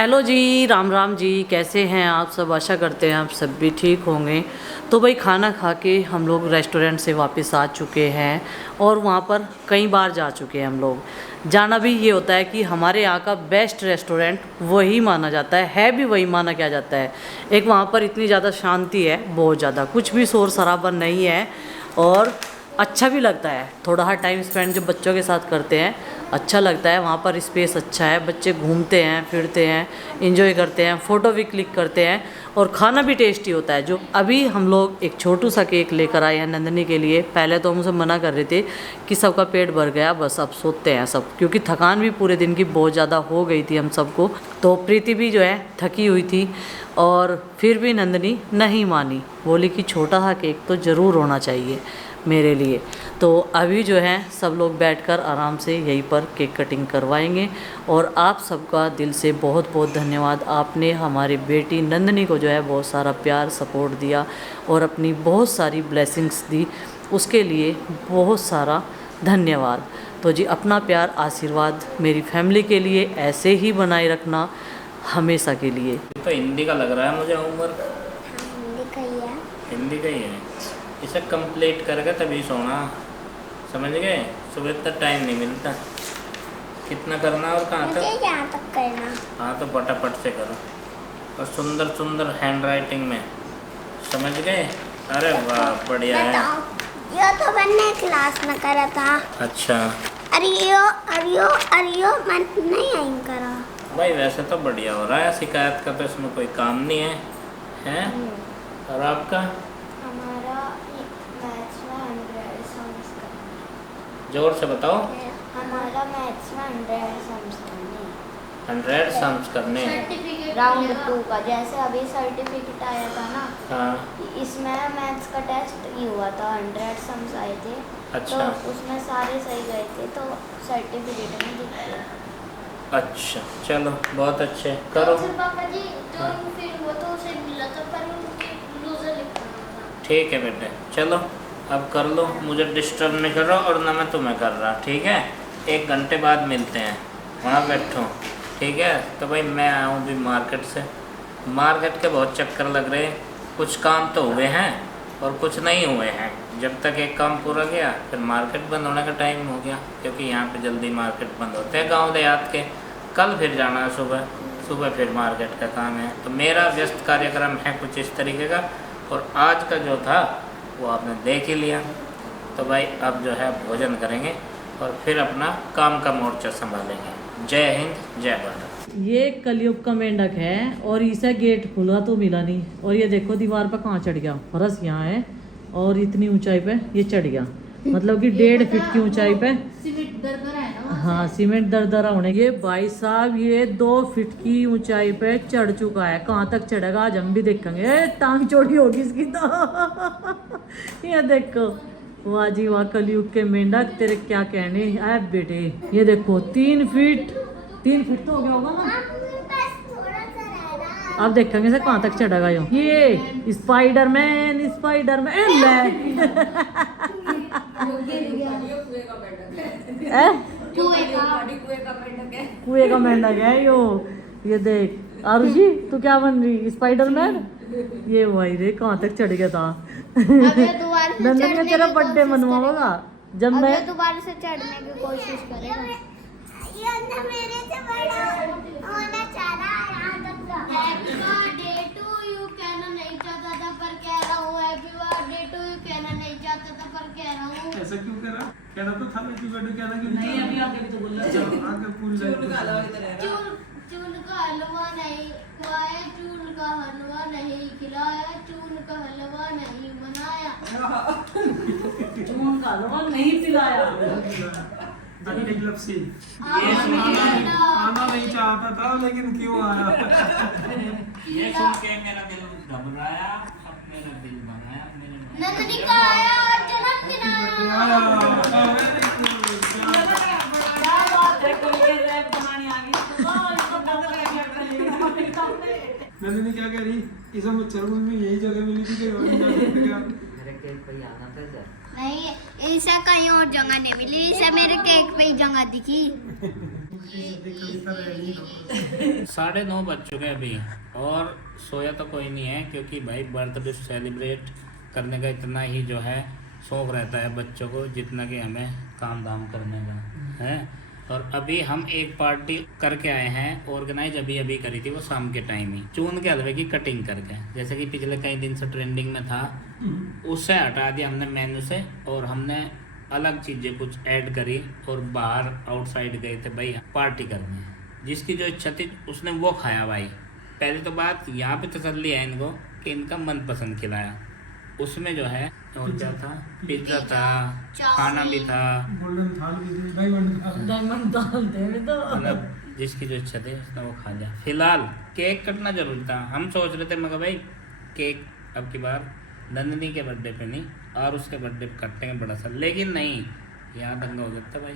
Hello जी, राम राम जी। कैसे हैं आप सब? आशा करते हैं आप सब भी ठीक होंगे। तो भाई खाना खा के हम लोग रेस्टोरेंट से वापस आ चुके हैं और वहाँ पर कई बार जा चुके हैं हम लोग। जाना भी ये होता है कि हमारे यहाँ का बेस्ट रेस्टोरेंट वही माना जाता है भी वही माना क्या जाता है। एक वहाँ पर इतनी ज़्यादा शांति है, बहुत ज़्यादा, कुछ भी शोर शराबा नहीं है और अच्छा भी लगता है। थोड़ा सा टाइम स्पेंड जब बच्चों के साथ करते हैं अच्छा लगता है। वहाँ पर स्पेस अच्छा है, बच्चे घूमते हैं फिरते हैं, एंजॉय करते हैं, फ़ोटो भी क्लिक करते हैं और खाना भी टेस्टी होता है। जो अभी हम लोग एक छोटू सा केक लेकर आए हैं नंदनी के लिए। पहले तो हम उसे मना कर रहे थे कि सबका पेट भर गया, बस अब सोते हैं सब, क्योंकि थकान भी पूरे दिन की बहुत ज़्यादा हो गई थी हम सबको। तो प्रीति भी जो है थकी हुई थी और फिर भी नंदनी नहीं मानी, बोली कि छोटा सा केक तो ज़रूर होना चाहिए मेरे लिए। तो अभी जो है सब लोग बैठकर आराम से यहीं पर केक कटिंग करवाएंगे। और आप सबका दिल से बहुत बहुत धन्यवाद। आपने हमारी बेटी नंदनी को जो है बहुत सारा प्यार सपोर्ट दिया और अपनी बहुत सारी ब्लेसिंग्स दी, उसके लिए बहुत सारा धन्यवाद। तो जी अपना प्यार आशीर्वाद मेरी फैमिली के लिए ऐसे ही बनाए रखना हमेशा के लिए। तो हिंदी का लग रहा है मुझे होमवर्क। हिंदी का ही है। हिंदी का ही है, इसे कंप्लीट करके तभी सोना, समझ गए? सुबह तक टाइम नहीं मिलता। कितना करना और कहाँ मुझे तक? यहाँ तक करना। हाँ तो फटाफट से करो और सुंदर सुंदर हैंड राइटिंग में, समझ गए? अरे वाह बढ़िया है। बताओ, ये तो मैंने क्लास में करा था। अच्छा अरियो अरियो अरियो मैं नहीं आई करा। भाई वैसे तो बढ़िया हो रहा है, शिकायत का तो इसमें कोई काम नहीं है, हैं? और आपका? हमारा मैथ्स में 100 सम्स जोर से बताओ। हमारा मैथ्स में 100 सम्स 100 सम्स करने हैं। राउंड 2 का, जैसे अभी सर्टिफिकेट आया था ना, हाँ इसमें मैथ्स का टेस्ट ही हुआ था, 100 सम्स आए थे। अच्छा तो उसमें सारे सही गए थे तो सर्टिफिकेट में दिख गया। अच्छा चलो बहुत अच्छे करो। तो पापा जी तो फिर वो तो उसे मिला था पर उनके लूजर लिखना था। ठीक है बेटे, चलो अब कर लो, मुझे डिस्टर्ब नहीं कर रहा और ना मैं तुम्हें कर रहा, ठीक है? 1 घंटे बाद मिलते हैं, वहाँ बैठो, ठीक है? तो भाई मैं आया हूँ भी मार्केट से। मार्केट के बहुत चक्कर लग रहे हैं, कुछ काम तो हुए हैं और कुछ नहीं हुए हैं। जब तक एक काम पूरा गया फिर मार्केट बंद होने का टाइम हो गया, क्योंकि यहाँ पे जल्दी मार्केट बंद होते हैं गांव देहात के। कल फिर जाना है सुबह, सुबह फिर मार्केट का काम है। तो मेरा व्यस्त कार्यक्रम है कुछ इस तरीके का, और आज का जो था वो आपने देख ही लिया। तो भाई अब जो है भोजन करेंगे और फिर अपना काम का मोर्चा संभालेंगे। जय हिंद जय भारत। ये कलयुग का मेंढक है और इसे गेट खुला तो मिला नहीं, और ये देखो दीवार पर कहाँ चढ़ गया। फरस यहाँ है और इतनी ऊंचाई पे ये चढ़ गया, मतलब कि 1.5 फीट की ऊंचाई पे। सीमेंट दरदरा है ना। हाँ सीमेंट दरदरा होने। ये भाई साहब ये 2 फीट की ऊंचाई पे चढ़ चुका है। कहाँ तक चढ़ेगा आज हम भी देखेंगे। टांग चौड़ी होगी इसकी तो ये देखो, वाह जी वाह, कलयुग के मेंढक तेरे क्या कहने है बेटे। ये देखो 3 फीट तो हो गया होगा ना। अब देखेंगे से कहाँ तक चढ़ेगा ये स्पाइडरमैन कुएं का मेंढक है यो। ये देख आरुषि तू क्या बन रही, स्पाइडरमैन? ये भाई रे कहाँ तक चढ़ गया था। नंदन ने तेरा बर्थडे मनवा होगा जब मैं दोबारा से चढ़ने की कोशिश करेगा। ये ना मेरे से बड़ा होना चाह रहा है। हैप्पी बर्थडे टू यू कहना नहीं चाहता था पर कह रहा हूँ। हैप्पी बर्थडे टू यू कहना नहीं चाहता था पर कह रहा हूँ। ऐसा क्यों करा? कहना तो था हैप्पी बर्थडे, कहना क्यों नहीं अभी आगे भी तो बोल रहा है। आगे पूरी लाइफ चून का हलवा नहीं खुआया, चून का हलवा नहीं खिलाया, चून का हलवा नहीं बनाया, चून का हलवा नहीं पिलाया। लपसी आना नहीं चाहता था लेकिन क्यों आया? ये सुन के मेरा दिल घबराया, अब मेरा दिल बनाया मेरे। नंदनी का आया जन्मदिन आया। नंदिनी क्या कह रही? इस मच्छर में यही जगह मिली थी कि मेरे केक पे ही आना था सर। नहीं, इसे कहीं और जगह नहीं मिली, इसे मेरे केक पे ही जगह दिखी। 9:30 बज चुके हैं अभी और सोया तो कोई नहीं है, क्योंकि भाई बर्थडे सेलिब्रेट करने का इतना ही जो है शौक रहता है बच्चों को जितना कि हमें काम धाम करने का है। और अभी हम एक पार्टी करके आए हैं, ऑर्गेनाइज अभी अभी करी थी, वो शाम के टाइम ही चून के हलवे की कटिंग करके, जैसे कि पिछले कई दिन से ट्रेंडिंग में था, उससे हटा दिया हमने मेन्यू से और हमने अलग चीज़ें कुछ ऐड करी और बाहर आउटसाइड गए थे भाई पार्टी करने। जिसकी जो इच्छा थी उसने वो खाया भाई। पहले तो बात यहाँ पे तसल्ली है इनको कि इनका मनपसंद खिलाया, उसमें जो है और क्या था, पिज्ज़ा था, खाना भी था, गोल्डन थाल भी थी, डायमंड थाल। मतलब जिसकी जो इच्छा थी उसने वो खा लिया। फिलहाल केक कटना जरूरी था। हम सोच रहे थे मगर भाई केक अब की बार नंदिनी के बर्थडे पे नहीं और उसके बर्थडे पे काटेंगे बड़ा सा, लेकिन नहीं, यहाँ दंगा हो जाता भाई।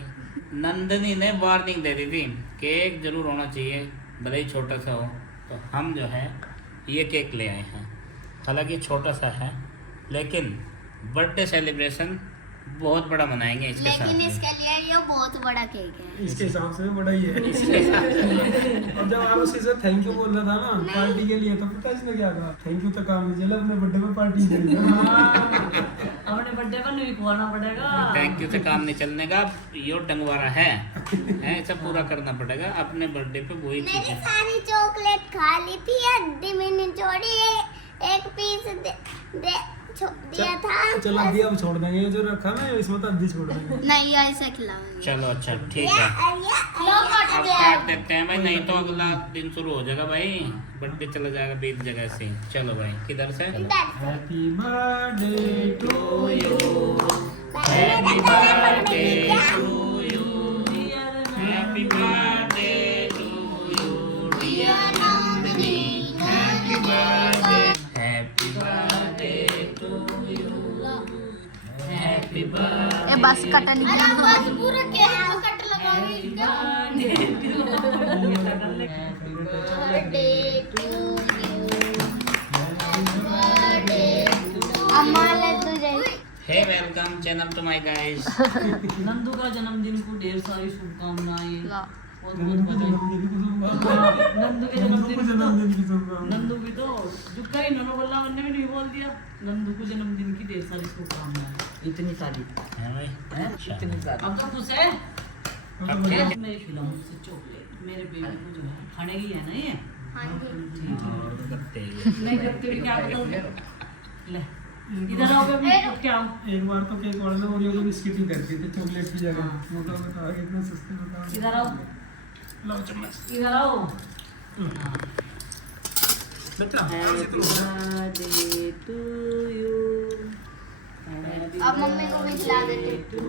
नंदिनी ने वार्निंग दे दी थी केक जरूर होना चाहिए भले ही छोटा सा हो, तो हम जो है ये केक ले आए हैं। हालांकि छोटा सा है लेकिन बर्थडे सेलिब्रेशन बहुत बड़ा मनाएंगे इसके साथ लेकिन में। इसके लिए ये बहुत बड़ा केक है। इसके हिसाब से बड़ा ही है। और जब आप उसी से थैंक यू बोल रहा था ना पार्टी के लिए, तो पता है इसने क्या कहा, थैंक यू तो काम नहीं चला, अपने बर्थडे पे पार्टी देंगे। अपने बर्थडे पर नहीं खुआना पड़ेगा। थैंक यू से काम नहीं चलने का, यो डंगवारा है ऐसा पूरा करना पड़ेगा अपने बर्थडे पे। वही चीज मेरी है। सारी चॉकलेट खा ली थी, आधी मैंने छोड़ी, एक पीस दिया था। चल अभी अब छोड़ देंगे, ये जो रखा ना इसमें तो अभी छोड़ देंगे। नहीं ऐसे खिलाऊंगी। चलो अच्छा ठीक है, लो काट अब दे। काट देते हैं भाई, नहीं तो अगला दिन शुरू हो जाएगा भाई, बर्थडे चला जाएगा 20 जगह से। चलो भाई किधर से, happy birthday to you, happy birthday to you, happy birthday to you dear Nandini, happy birthday, happy birthday to you, happy birthday. ये बस कटन गया, बस पूरा केक कट लगाओगे बर्थडे टू यू, बर्थडे अम्मा ले तुझे। Hey welcome channel to my guys. Nandu का जन्मदिन को ढेर सारी शुभकामनाएं। ला। बहुत बहुत बधाई। नंदू के जन्मदिन को नंदू की तो जुक्का ही नोनो बोलना मैंने भी नहीं बोल दिया। नंदू को जन्मदिन की ढेर सारी शुभकामनाएं। इतनी सारी है भाई, अच्छा इतनी सारी। अब तो खुश है। अब क्या? मैं खिलाऊं से चॉकलेट मेरे बेबी को जो है खाने की है ना ये। हाँ जी। ठीक है। और करते हैं। नहीं करते भी क्या बताऊं? ले इधर आओ बेबी, क्या एक बार तो केक वाले ने ओरियो की बिस्किट ही करती थी चॉकलेट की जगह। हाँ। वो तो बता कितना सस्ते बता। इधर आओ, लो चम्मच इधर आओ। बेटा Happy birthday to you. अब मम्मी को भी खिला देते। यू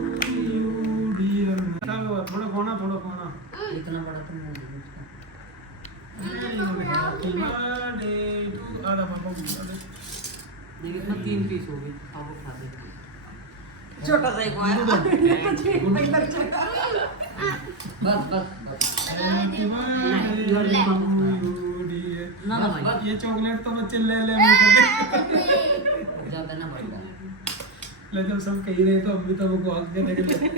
डियर, थोड़ा खाना थोड़ा खाना। इतना बड़ा तो नहीं है उसका। हैप्पी बर्थडे टू, आधा पापा को खिला दे। देखिए इसमें 3 पीस हो गए, आपको खा देते। छोटा सा एक आया। बस बस happy birthday to you dear. ना ना भाई ये चॉकलेट तो बच्चे ले ले नहीं करते। ज्यादा ना भाई। ले जब सब कह रहे तो अभी तो वो आग देने के लिए नहीं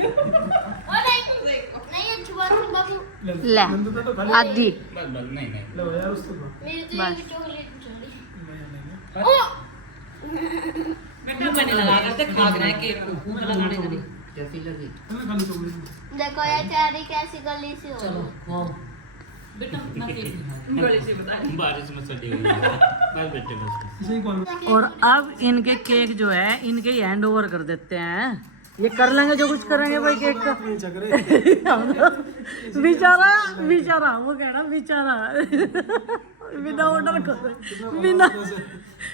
ये छुआ तुम बाबू। ले नंदू तो खाली आधी। बस बस नहीं नहीं ले यार उसको दो। मेरी तो ये चॉकलेट छोड़ी। बेटा मैंने लगा करते खा रहा है केक को भूख लगाने का नहीं। कैसी लगी? मैंने खाली चॉकलेट। देखो ये चारी कैसी गली सी हो। चलो वाओ बेटा कितना केक है गली से बता। बारिश में सटी हुई है। बस बेटे बस। इसे ही कॉल और अब इनके केक जो है इनके हैंड ओवर कर देते हैं। ये कर लेंगे जो कुछ करेंगे भाई केक का। नहीं चक रहे। बेचारा बेचारा वो कह रहा बेचारा बिना ऑर्डर कर बिना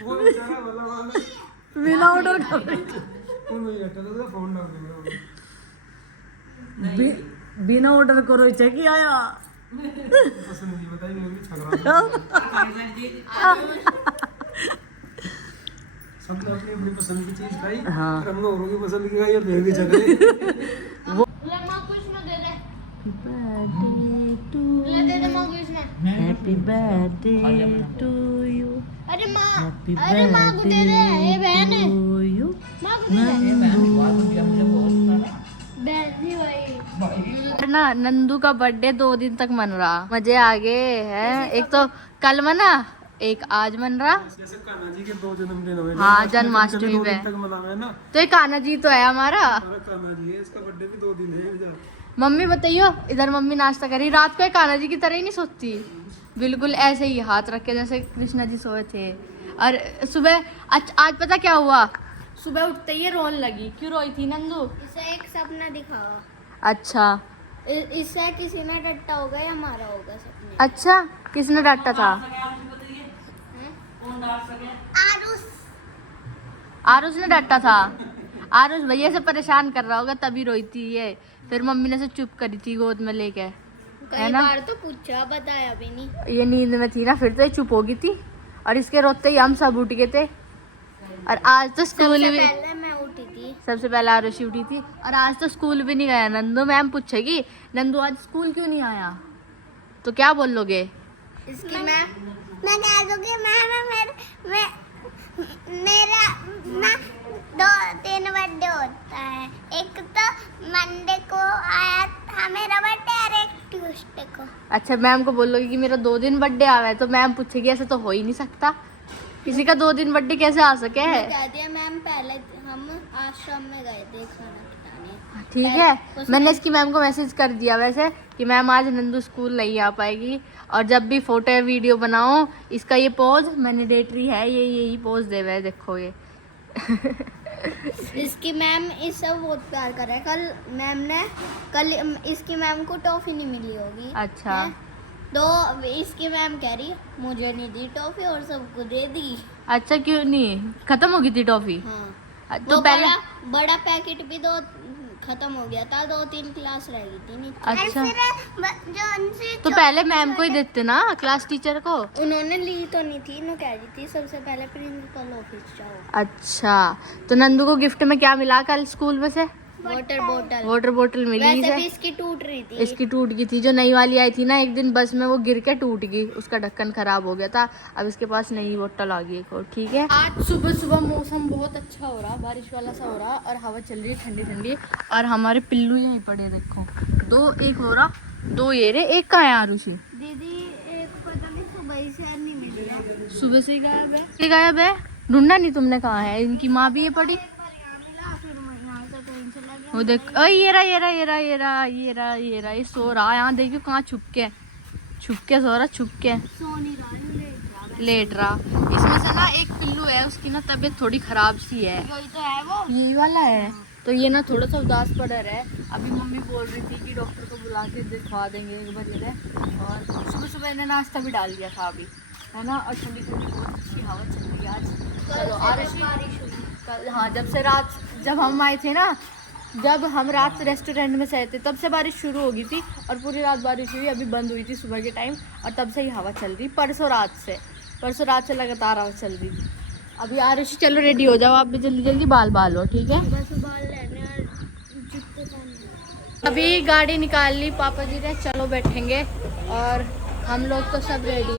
वो बेचारा वाला वाला बिना ऑर्डर कर वो नहीं हटा तो फोन ना बिना ऑर्डर करो चेक आया। पसंद नहीं बताई मैं भी छक रहा हूं। सबने अपनी अपनी पसंद की चीज खाई। हाँ। और हमने औरों की पसंद की खाई और फिर भी छक रहे। ले मां कुछ में दे दे। ले दे दे मां कुछ में। Happy birthday to you. अरे मां को दे दे, ये बहन है। यू मां को दे दे। बहन नहीं भाई। ना नंदू का बर्थडे 2 दिन तक मन रहा, मजे आ गए हैं। एक तो कल मना, एक आज मन रहा। जैसे कान्हा जी के 2 जन्मदिन हुए, हाँ, जन्माष्टमी 2 दिन पे। तक मनावे ना। तो ये कान्हा जी तो है हमारा। हमारा कान्हा जी है, इसका बर्थडे भी 2 दिन है इधर। मम्मी बताइयो, इधर मम्मी नाश्ता करी रात को, कान्हा जी की तरह ही नहीं सोती, बिल्कुल ऐसे ही हाथ रख के जैसे कृष्णा जी सोए थे। और सुबह आज पता क्या हुआ, सुबह उठते ही रोने लगी। क्यों रोई थी नंदू? इसे एक सपना दिखावा। अच्छा इससे किसी ने डट्टा होगा या हमारा होगा सपने। अच्छा, किसने डांटा था? आरुष। आरुष ने डांटा था। आरुष भैया से परेशान कर रहा होगा तभी रोई थी ये। फिर मम्मी ने से चुप करी थी गोद में लेके, है कई ना? बार तो पूछा, बताया भी नहीं। ये नींद में थी ना, फिर तो ये चुप हो गई थी। और इसके रोते ही हम सब उठ गए थे। और आज तो स्कूल सबसे भी, पहले मैं उठी थी। सबसे पहले आरुषि उठी थी। और आज तो स्कूल भी नहीं गया नंदू। मैम पूछेगी नंदू आज स्कूल क्यों नहीं आया, तो क्या बोलोगे? इसकी मैं कह दूंगी मेरा ना 2-3 बर्थडे होता है। एक तो मंडे को आया था मेरा बर्थडे और एक ट्यूसडे को। अच्छा, मैम को बोलोगे कि मेरा 2 दिन बर्थडे आ रहा है, तो मैम पूछेगी ऐसे तो हो ही नहीं सकता, किसी का 2 दिन बर्थडे कैसे आ सके? बता दिया मैम, पहले हम आश्रम में गए थे खाना खिलाने। ठीक है, मैंने इसकी मैम को मैसेज कर दिया वैसे कि मैम आज नंदू स्कूल नहीं आ पाएगी, और जब भी फोटो या वीडियो बनाओ इसका ये पोज मैंडेटरी है, ये यही पोज देवे है, देखो ये। इसकी मैम इससे बहुत प्यार कर रहा है। कल इसकी मैम को टॉफी नहीं मिली होगी। अच्छा। हैं? तो इसकी मैम कह रही मुझे नहीं दी टॉफी और सबको दे दी। अच्छा, क्यों नहीं? खत्म हो गई थी टॉफी? हाँ, तो पहले बड़ा पैकेट भी खत्म हो गया था, 2-3 क्लास रह गई थी नीचे। अच्छा, तो पहले मैम को ही देते ना, क्लास टीचर को। उन्होंने ली तो नहीं थी, उन्होंने कह रही थी सबसे पहले प्रिंसिपल ऑफिस जाओ। अच्छा, तो नंदू को गिफ्ट में क्या मिला कल स्कूल में से? वाटर बोतल मिली वैसे है। भी इसकी टूट रही थी। इसकी टूट गई थी, जो नई वाली आई थी ना एक दिन बस में, वो गिर के टूट गई, उसका ढक्कन खराब हो गया था। अब इसके पास नई बोतल आ गई एक और। ठीक है, आज सुबह सुबह मौसम बहुत अच्छा हो रहा, बारिश वाला सा हो रहा, और हवा चल रही है ठंडी ठंडी। और हमारे पिल्लू यहीं पड़े, देखो 2 एक हो रहा, 2 ये रे, एक कहाँ है आरुषि? दीदी एक पता नहीं सुबह से नहीं मिली है। सुबह से ही गायब है। ढूंढा नहीं तुमने कहाँ है? इनकी माँ भी ये पड़ी। वो देख, ये रहा, ये सो रहा। यहाँ देखियो कहाँ छुप के सो रहा, छुप के सोनी रानी लेट रहा। इसमें से ना एक पिल्लू है, उसकी ना तबीयत थोड़ी खराब सी है। वही तो है वो। यही वाला है, तो ये ना थोड़ा सा उदास पड़ा है। अभी मम्मी बोल रही थी कि डॉक्टर को बुला के दिखवा देंगे एक बार इधर। और सुबह सुबह इन्हें नाश्ता भी डाल दिया था अभी, है ना। और ठंडी ठंडी बहुत अच्छी हवा चल रही है आज। चलो बारिश कल, हाँ, जब हम आए थे ना, जब हम रात रेस्टोरेंट में से थे तब से बारिश शुरू हो गई थी, और पूरी रात बारिश हुई, अभी बंद हुई थी सुबह के टाइम, और तब से ही हवा चल रही। परसों रात से लगातार हवा चल रही थी। अभी आरुषि चलो रेडी हो जाओ, आप भी जल्दी जल्दी बाल हो, ठीक है। बस बाल लेने और जूते पहनने। अभी गाड़ी निकाल ली पापा जी ने, चलो बैठेंगे, और हम लोग तो सब रेडी।